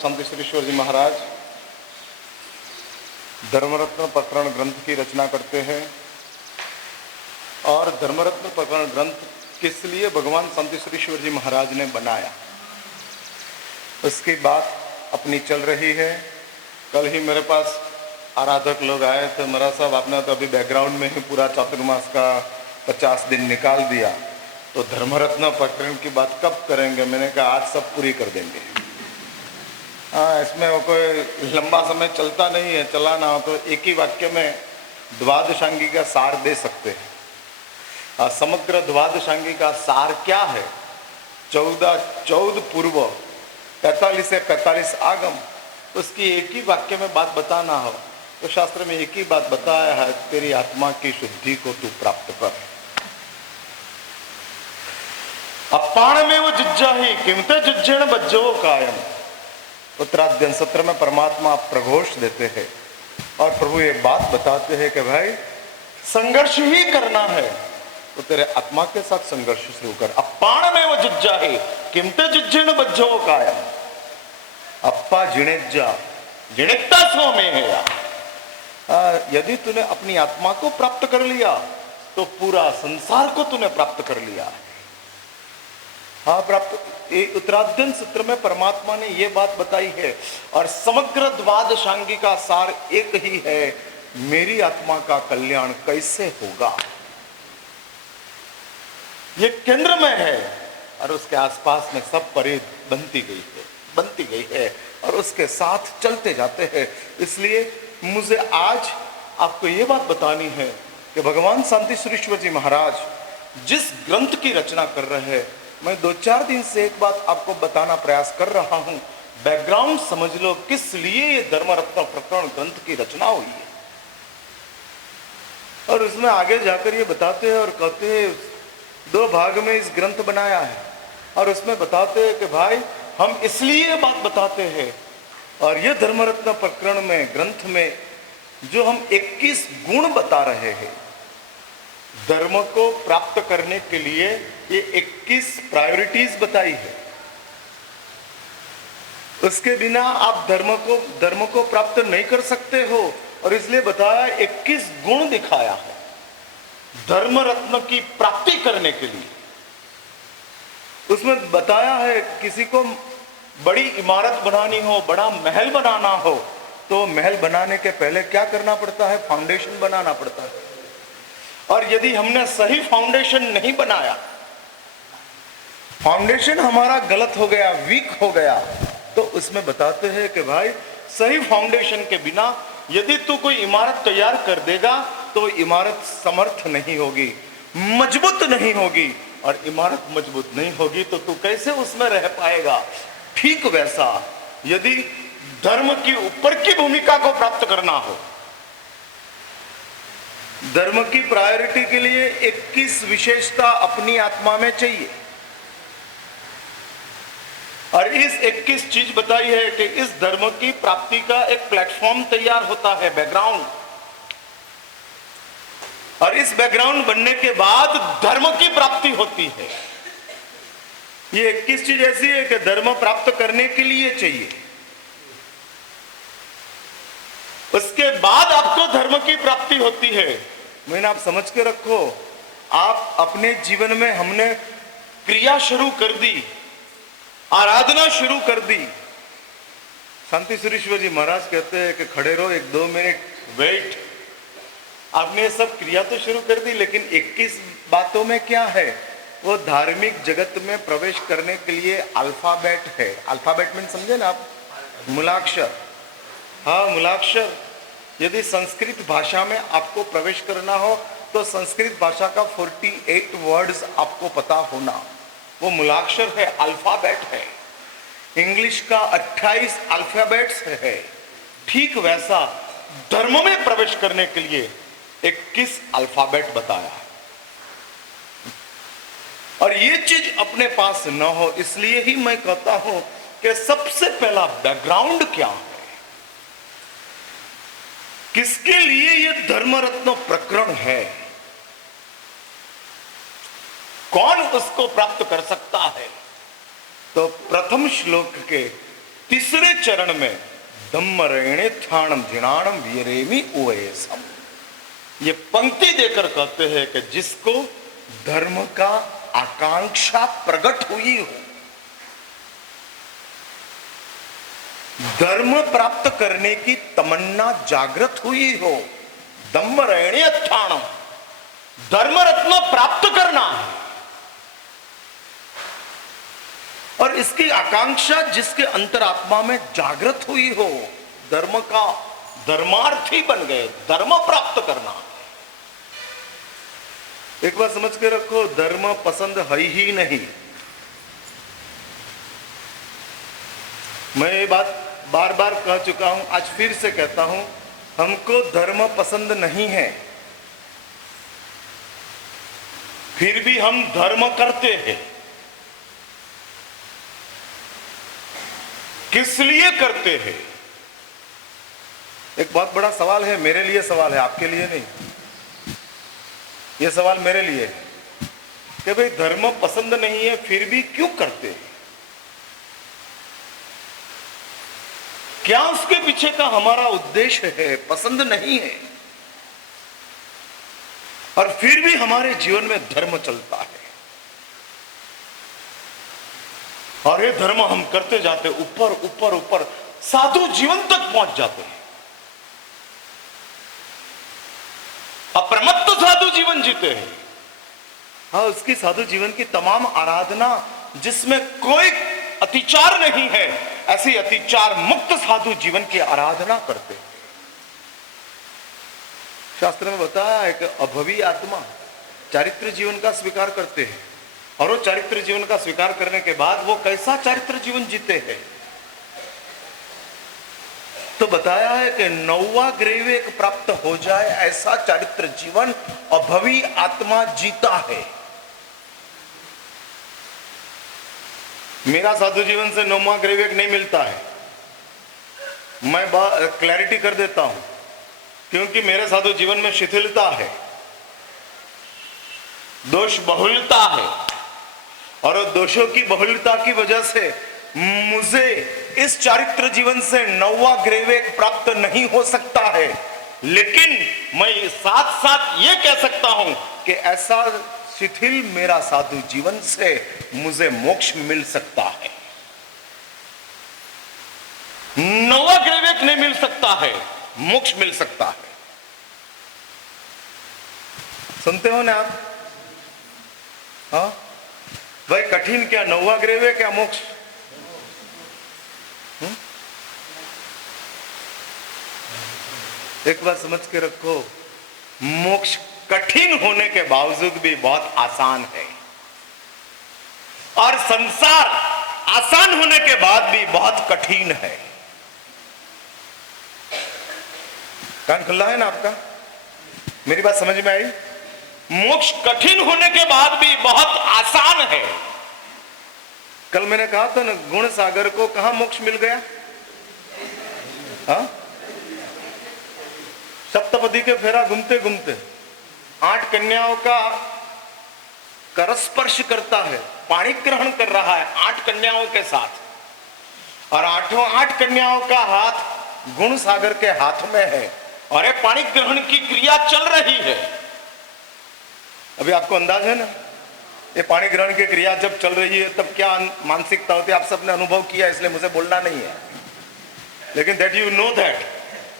संत श्रीश्वर जी महाराज धर्मरत्न प्रकरण ग्रंथ की रचना करते हैं। और धर्मरत्न प्रकरण ग्रंथ किस लिए भगवान संत श्रीश्वर जी महाराज ने बनाया, उसकी बात अपनी चल रही है। कल ही मेरे पास आराधक लोग आए थे, मेरा साहब आपने तो अभी बैकग्राउंड में ही पूरा चातुर्मास का 50 दिन निकाल दिया, तो धर्मरत्न प्रकरण की बात कब करेंगे? मैंने कहा आज सब पूरी कर देंगे। हाँ, इसमें वो कोई लंबा समय चलता नहीं है, चलाना हो तो एक ही वाक्य में द्वादशांगी का सार दे सकते हैं। समग्र द्वादशांगी का सार क्या है? 14 पूर्व 45 से 45 आगम, उसकी एक ही वाक्य में बात बताना हो तो शास्त्र में एक ही बात बताया है, तेरी आत्मा की शुद्धि को तू प्राप्त कर। अपाण में वो जिज्जा ही किमते जिज्जन बज्जो कायम। उत्तराध्ययन सत्र में परमात्मा प्रघोष देते हैं और प्रभु ये बात बताते हैं कि भाई संघर्ष ही करना है तो तेरे आत्मा के साथ संघर्ष शुरू कर। अपाण में वो जिज्जा है किमते जिज्जन बज्जो कायम। अप्पा जिणेज्जा जिणिकता स्व में है। यदि तूने अपनी आत्मा को प्राप्त कर लिया तो पूरा संसार को तूने प्राप्त कर लिया। हाँ, प्राप्त। उत्तराध्ययन सूत्र में परमात्मा ने यह बात बताई है और समग्र द्वादशांगी का सार एक ही है, मेरी आत्मा का कल्याण कैसे होगा, ये केंद्र में है और उसके आसपास में सब परिध बनती गई है और उसके साथ चलते जाते हैं। इसलिए मुझे आज आपको यह बात बतानी है कि भगवान शांति श्रीश्वर जी महाराज जिस ग्रंथ की रचना कर रहे हैं, मैं 2-4 दिन से एक बात आपको बताना प्रयास कर रहा हूं। बैकग्राउंड समझ लो किस लिए ये धर्मरत्न प्रकरण ग्रंथ की रचना हुई है। और उसमें आगे जाकर ये बताते हैं और कहते हैं 2 भाग में इस ग्रंथ बनाया है और उसमें बताते हैं कि भाई हम इसलिए बात बताते हैं। और ये धर्मरत्न प्रकरण में ग्रंथ में जो हम 21 गुण बता रहे हैं धर्म को प्राप्त करने के लिए, ये 21 प्रायोरिटीज बताई है। उसके बिना आप धर्म को प्राप्त नहीं कर सकते हो और इसलिए बताया 21 गुण दिखाया है धर्म रत्न की प्राप्ति करने के लिए। उसमें बताया है किसी को बड़ी इमारत बनानी हो, बड़ा महल बनाना हो तो महल बनाने के पहले क्या करना पड़ता है? फाउंडेशन बनाना पड़ता है। और यदि हमने सही फाउंडेशन नहीं बनाया, फाउंडेशन हमारा गलत हो गया, वीक हो गया, तो उसमें बताते हैं कि भाई सही फाउंडेशन के बिना यदि तू कोई इमारत तैयार कर देगा तो इमारत समर्थ नहीं होगी, मजबूत नहीं होगी। और इमारत मजबूत नहीं होगी तो तू कैसे उसमें रह पाएगा? ठीक वैसा यदि धर्म की ऊपर की भूमिका को प्राप्त करना हो, धर्म की प्रायोरिटी के लिए 21 विशेषता अपनी आत्मा में चाहिए। और इस 21 चीज बताई है कि इस धर्म की प्राप्ति का एक प्लेटफॉर्म तैयार होता है, बैकग्राउंड। और इस बैकग्राउंड बनने के बाद धर्म की प्राप्ति होती है। ये 21 चीज ऐसी है कि धर्म प्राप्त करने के लिए चाहिए, उसके बाद आपको धर्म की प्राप्ति होती है। मैंने आप समझ के रखो, आप अपने जीवन में हमने क्रिया शुरू कर दी, आराधना शुरू कर दी। शांति श्रीश्वर जी महाराज कहते हैं कि खड़े रहो 1-2 मिनट वेट। आपने सब क्रिया तो शुरू कर दी, लेकिन 21 बातों में क्या है? वो धार्मिक जगत में प्रवेश करने के लिए अल्फाबेट है। अल्फाबेट में समझे ना आप? मूलाक्षर। हाँ, मूलाक्षर। यदि संस्कृत भाषा में आपको प्रवेश करना हो तो संस्कृत भाषा का 48 वर्ड्स आपको पता होना, वो मूलाक्षर है, अल्फाबेट है। इंग्लिश का 28 अल्फाबेट्स है। ठीक वैसा धर्म में प्रवेश करने के लिए 21 अल्फाबेट बताया। और ये चीज अपने पास न हो, इसलिए ही मैं कहता हूं कि सबसे पहला बैकग्राउंड क्या है, किसके लिए ये धर्मरत्न प्रकरण है, कौन उसको प्राप्त कर सकता है। तो प्रथम श्लोक के तीसरे चरण में धम्मरेणे थाणम धिणाणम वीरेमी उवयसम, ये पंक्ति देकर कहते हैं कि जिसको धर्म का आकांक्षा प्रकट हुई हो, धर्म प्राप्त करने की तमन्ना जागृत हुई हो, धम्मरेणे थाणम, धर्म रत्न प्राप्त करना है, और इसकी आकांक्षा जिसके अंतरात्मा में जागृत हुई हो, धर्म का धर्मार्थी बन गए, धर्म प्राप्त करना। एक बार समझ के रखो, धर्म पसंद है ही नहीं। मैं ये बात बार बार कह चुका हूं, आज फिर से कहता हूं, हमको धर्म पसंद नहीं है, फिर भी हम धर्म करते हैं। किस लिए करते हैं? एक बहुत बड़ा सवाल है, मेरे लिए सवाल है, आपके लिए नहीं। यह सवाल मेरे लिए है कि भाई धर्म पसंद नहीं है फिर भी क्यों करते हैं? क्या उसके पीछे का हमारा उद्देश्य है? पसंद नहीं है और फिर भी हमारे जीवन में धर्म चलता है, और ये धर्म हम करते जाते ऊपर ऊपर ऊपर साधु जीवन तक पहुंच जाते हैं, अप्रमत्त साधु जीवन जीते हैं। हाँ, उसकी साधु जीवन की तमाम आराधना जिसमें कोई अतिचार नहीं है, ऐसी अतिचार मुक्त साधु जीवन की आराधना करते हैं। शास्त्र में बताया है कि अभवी आत्मा चारित्र जीवन का स्वीकार करते हैं, और वो चारित्र जीवन का स्वीकार करने के बाद वो कैसा चारित्र जीवन जीते हैं, तो बताया है कि 9वां ग्रेवेक प्राप्त हो जाए ऐसा चारित्र जीवन अभवी आत्मा जीता है। मेरा साधु जीवन से 9वां ग्रेवेक नहीं मिलता है, मैं क्लैरिटी कर देता हूं, क्योंकि मेरे साधु जीवन में शिथिलता है, दोष बहुलता है, और दोषों की बहुलता की वजह से मुझे इस चारित्र जीवन से 9वां ग्रेवेक प्राप्त नहीं हो सकता है। लेकिन मैं साथ साथ ये कह सकता हूं कि ऐसा शिथिल मेरा साधु जीवन से मुझे मोक्ष मिल सकता है। 9वां ग्रेवेक नहीं मिल सकता है, मोक्ष मिल सकता है। सुनते हो ना आप? हाँ भाई, कठिन क्या 9वां ग्रेवेक क्या मोक्ष? एक बात समझ के रखो, मोक्ष कठिन होने के बावजूद भी बहुत आसान है, और संसार आसान होने के बाद भी बहुत कठिन है। कान खुला है ना आपका? मेरी बात समझ में आई? मोक्ष कठिन होने के बाद भी बहुत आसान है। कल मैंने कहा था ना, गुण सागर को कहां मोक्ष मिल गया? हाँ, सप्तपदी के फेरा घूमते घूमते 8 कन्याओं का करस्पर्श करता है, पाणी ग्रहण कर रहा है 8 कन्याओं के साथ, और 8 कन्याओं का हाथ गुण सागर के हाथ में है, और ये पाणी ग्रहण की क्रिया चल रही है। अभी आपको अंदाज है ना, ये पाणी ग्रहण की क्रिया जब चल रही है तब क्या मानसिकता होती है? आप सबने अनुभव किया, इसलिए मुझे बोलना नहीं है, लेकिन दैट यू नो दैट,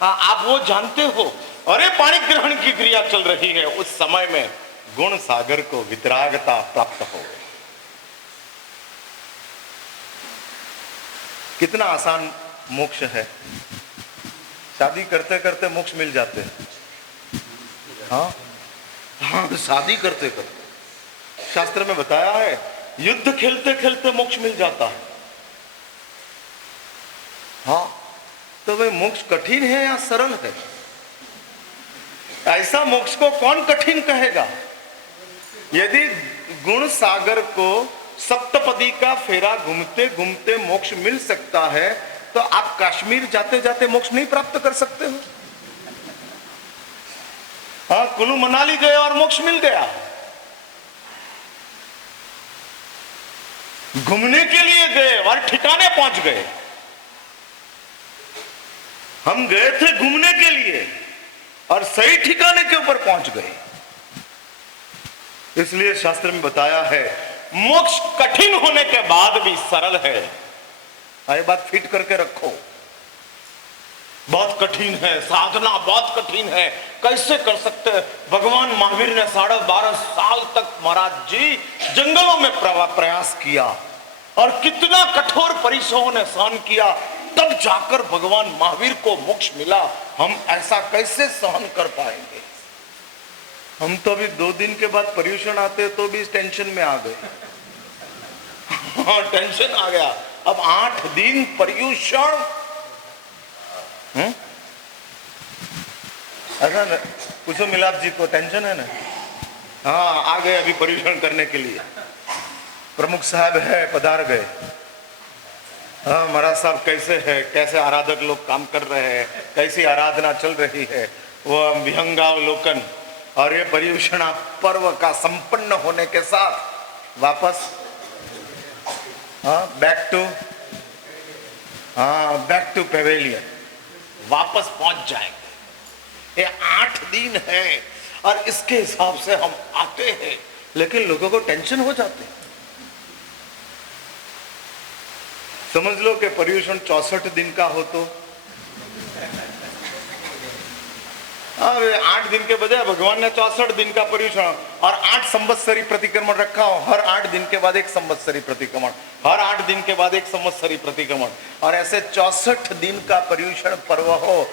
हाँ आप वो जानते हो। और ये पाणी ग्रहण की क्रिया चल रही है, उस समय में गुण सागर को वितरागता प्राप्त हो। कितना आसान मोक्ष है, शादी करते करते मोक्ष मिल जाते हैं। हाँ हाँ, शादी करते करते, शास्त्र में बताया है युद्ध खेलते खेलते मोक्ष मिल जाता है। हाँ, तो वह मोक्ष कठिन है या सरल है? ऐसा मोक्ष को कौन कठिन कहेगा? यदि गुण सागर को सप्तपदी का फेरा घूमते घूमते मोक्ष मिल सकता है, तो आप कश्मीर जाते जाते मोक्ष नहीं प्राप्त कर सकते हो? हाँ, कुल्लू मनाली गए और मोक्ष मिल गया। घूमने के लिए गए और ठिकाने पहुंच गए, हम गए थे घूमने के लिए और सही ठिकाने के ऊपर पहुंच गए। इसलिए शास्त्र में बताया है मोक्ष कठिन होने के बाद भी सरल है। ये बात फिट करके रखो। बहुत कठिन है, साधना बहुत कठिन है, कैसे कर सकते हैं? भगवान महावीर ने 12.5 साल तक महाराज जी जंगलों में प्रयास किया और कितना कठोर परिश्रमों ने सहन किया, तब जाकर भगवान महावीर को मोक्ष मिला। हम ऐसा कैसे सहन कर पाएंगे? हम तो अभी 2 दिन के बाद पर्यूषण आते तो भी इस टेंशन में आ गए। हाँ, टेंशन आ गया। अब 8 दिन पर्यूषण, ऐसा पूछो मिलाप जी को, टेंशन है ना? हाँ, आ गए अभी पर्यूषण करने के लिए। प्रमुख साहब है, पधार गए। हाँ महाराज साहब कैसे है, कैसे आराधक लोग काम कर रहे हैं, कैसी आराधना चल रही है, वो विहंगावलोकन। और ये पर्यूषण पर्व का संपन्न होने के साथ वापस बैक टू पेवेलियन वापस पहुंच जाएंगे। ये 8 दिन है और इसके हिसाब से हम आते हैं, लेकिन लोगों को टेंशन हो जाते हैं। समझ लो कि पर्यूषण 64 दिन का हो तो 8 दिन के बजाय भगवान ने 64 दिन का पर्यूषण और 8 संवत्सरी प्रतिक्रमण रखा हो। हर 8 दिन के बाद एक संवत्सरी प्रतिक्रमण, हर 8 दिन के बाद एक संवत्सरी प्रतिक्रमण, और ऐसे 64 दिन का पर्यूषण पर्व हो।